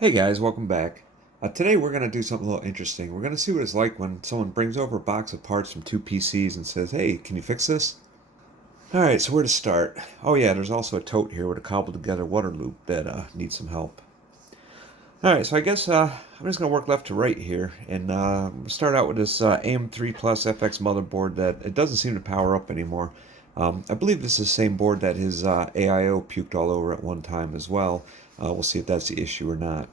Hey guys, welcome back. Today we're going to do something a little interesting. We're going to see what it's like when someone brings over a box of parts from two PCs and says, "Hey, can you fix this?" Alright, so where to start? Oh yeah, there's also a tote here with a cobbled together water loop that needs some help. Alright, so I guess I'm just going to work left to right here and start out with this AM3 Plus FX motherboard that it doesn't seem to power up anymore. I believe this is the same board that his AIO puked all over at one time as well. We'll see if that's the issue or not.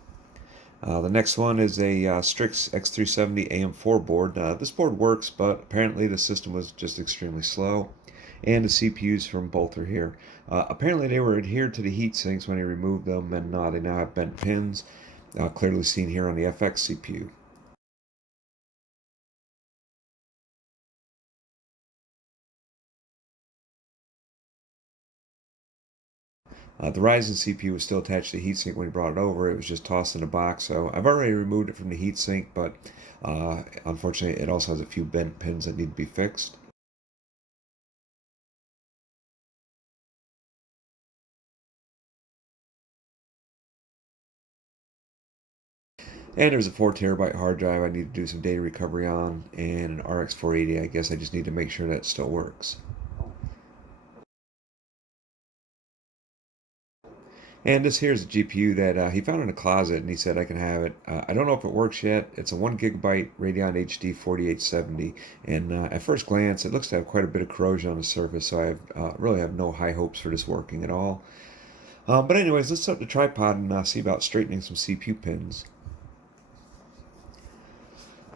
The next one is a Strix X370 AM4 board. This board works, but apparently the system was just extremely slow. And the CPUs from both are here. Apparently they were adhered to the heat sinks when he removed them, and they now have bent pins, clearly seen here on the FX CPU. The Ryzen CPU was still attached to the heatsink when he brought it over. It was just tossed in a box, so I've already removed it from the heatsink, but unfortunately it also has a few bent pins that need to be fixed. And there's a 4 terabyte hard drive I need to do some data recovery on, and an RX 480. I guess I just need to make sure that still works. And this here is a GPU that he found in a closet, and he said I can have it. I don't know if it works yet. It's a 1 gigabyte Radeon HD 4870, and at first glance, it looks to have quite a bit of corrosion on the surface, so I really have no high hopes for this working at all. But anyways, let's set up the tripod and see about straightening some CPU pins.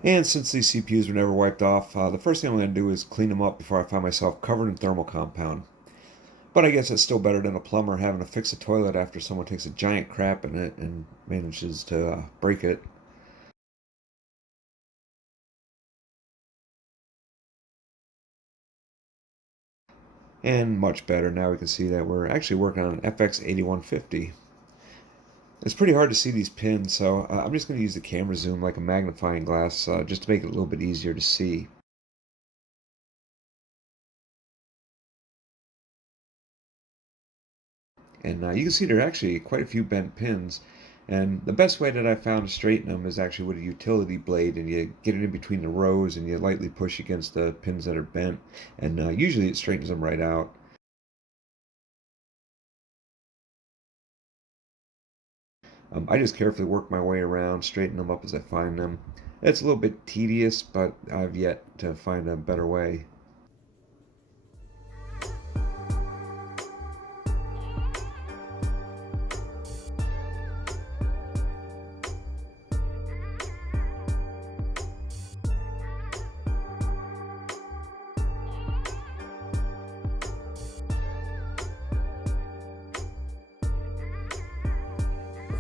And since these CPUs were never wiped off, the first thing I'm going to do is clean them up before I find myself covered in thermal compound. But I guess it's still better than a plumber having to fix a toilet after someone takes a giant crap in it and manages to break it. And much better, now we can see that we're actually working on an FX 8150. It's pretty hard to see these pins, so I'm just going to use the camera zoom like a magnifying glass just to make it a little bit easier to see. And you can see there are actually quite a few bent pins. And the best way that I found to straighten them is actually with a utility blade, and you get it in between the rows and you lightly push against the pins that are bent, and usually it straightens them right out. I just carefully work my way around, straighten them up as I find them. It's a little bit tedious, but I've yet to find a better way.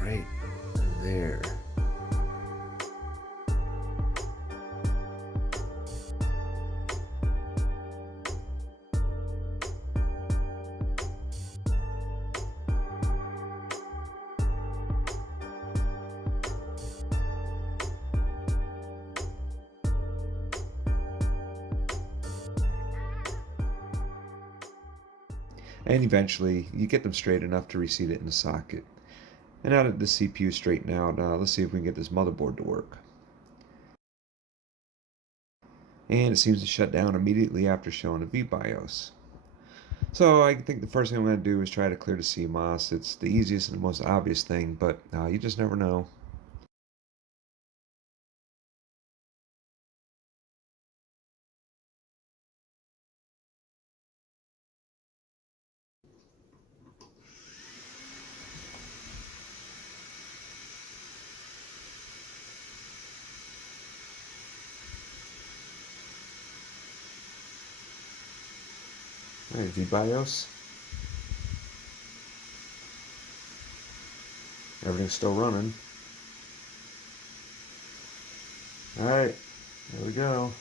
Right there. And eventually you get them straight enough to reseat it in the socket. And now that the CPU is straightened out, let's see if we can get this motherboard to work. And it seems to shut down immediately after showing a VBIOS. So I think the first thing I'm going to do is try to clear the CMOS. It's the easiest and the most obvious thing, but you just never know. All right, VBIOS. Everything's still running. All right, there we go.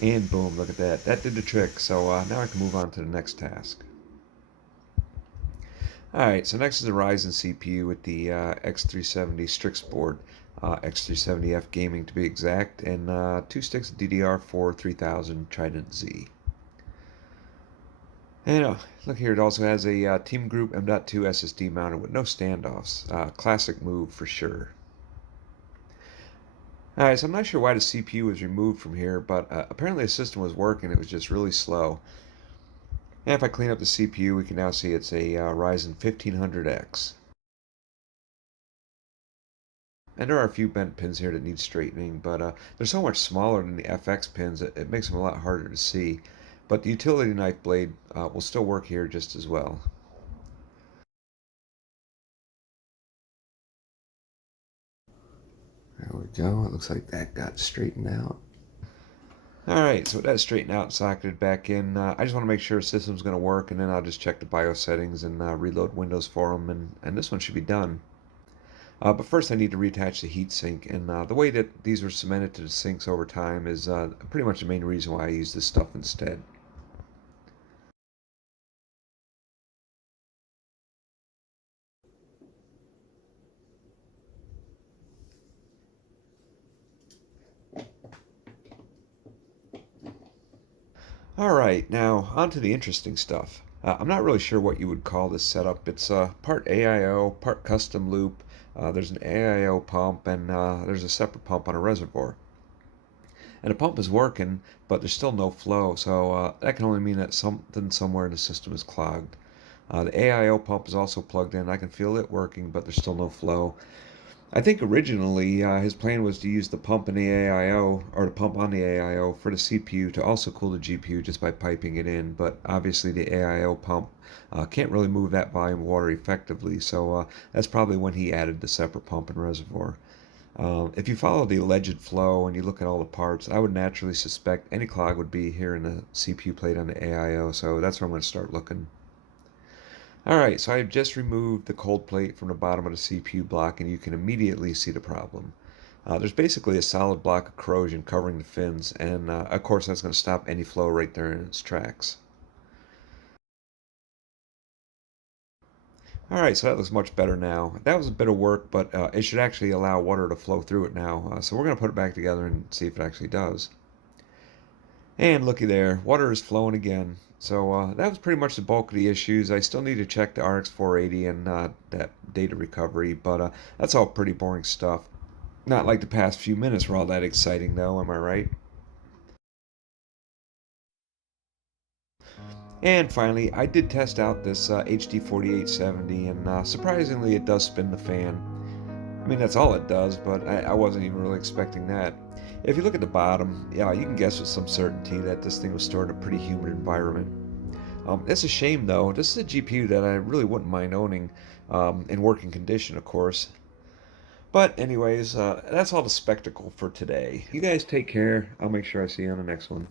And boom, look at that. That did the trick. So now I can move on to the next task. Alright, so next is a Ryzen CPU with the X370 Strix board, X370F gaming to be exact, and two sticks of DDR4 3000 Trident Z. And look here, it also has a Team Group M.2 SSD mounted with no standoffs. Classic move for sure. Alright, so I'm not sure why the CPU was removed from here, but apparently the system was working, it was just really slow. And if I clean up the CPU, we can now see it's a Ryzen 1500X. And there are a few bent pins here that need straightening, but they're so much smaller than the FX pins, it makes them a lot harder to see. But the utility knife blade will still work here just as well. There we go. It looks like that got straightened out. Alright, so with that straightened out and socketed back in, I just want to make sure the system's going to work, and then I'll just check the BIOS settings and reload Windows for them, and this one should be done. But first I need to reattach the heatsink, and the way that these were cemented to the sinks over time is pretty much the main reason why I use this stuff instead. Alright, now on to the interesting stuff. I'm not really sure what you would call this setup. It's part AIO, part custom loop. There's an AIO pump, and there's a separate pump on a reservoir. And the pump is working, but there's still no flow, so that can only mean that something somewhere in the system is clogged. The AIO pump is also plugged in. I can feel it working, but there's still no flow. I think originally his plan was to use the pump in the AIO, or the pump on the AIO, for the CPU to also cool the GPU just by piping it in, but obviously the AIO pump can't really move that volume of water effectively, so that's probably when he added the separate pump and reservoir. If you follow the alleged flow and you look at all the parts, I would naturally suspect any clog would be here in the CPU plate on the AIO, so that's where I'm going to start looking. Alright, so I've just removed the cold plate from the bottom of the CPU block, and you can immediately see the problem. There's basically a solid block of corrosion covering the fins, and of course that's going to stop any flow right there in its tracks. Alright, so that looks much better now. That was a bit of work, but it should actually allow water to flow through it now. So we're going to put it back together and see if it actually does. And looky there, water is flowing again. So that was pretty much the bulk of the issues. I still need to check the RX 480 and that data recovery, but that's all pretty boring stuff. Not like the past few minutes were all that exciting, though, am I right? And finally, I did test out this HD 4870, and surprisingly, it does spin the fan. I mean, that's all it does, but I wasn't even really expecting that. If you look at the bottom, yeah, you can guess with some certainty that this thing was stored in a pretty humid environment. It's a shame, though. This is a GPU that I really wouldn't mind owning, in working condition, of course. But, anyways, that's all the spectacle for today. You guys take care. I'll make sure I see you on the next one.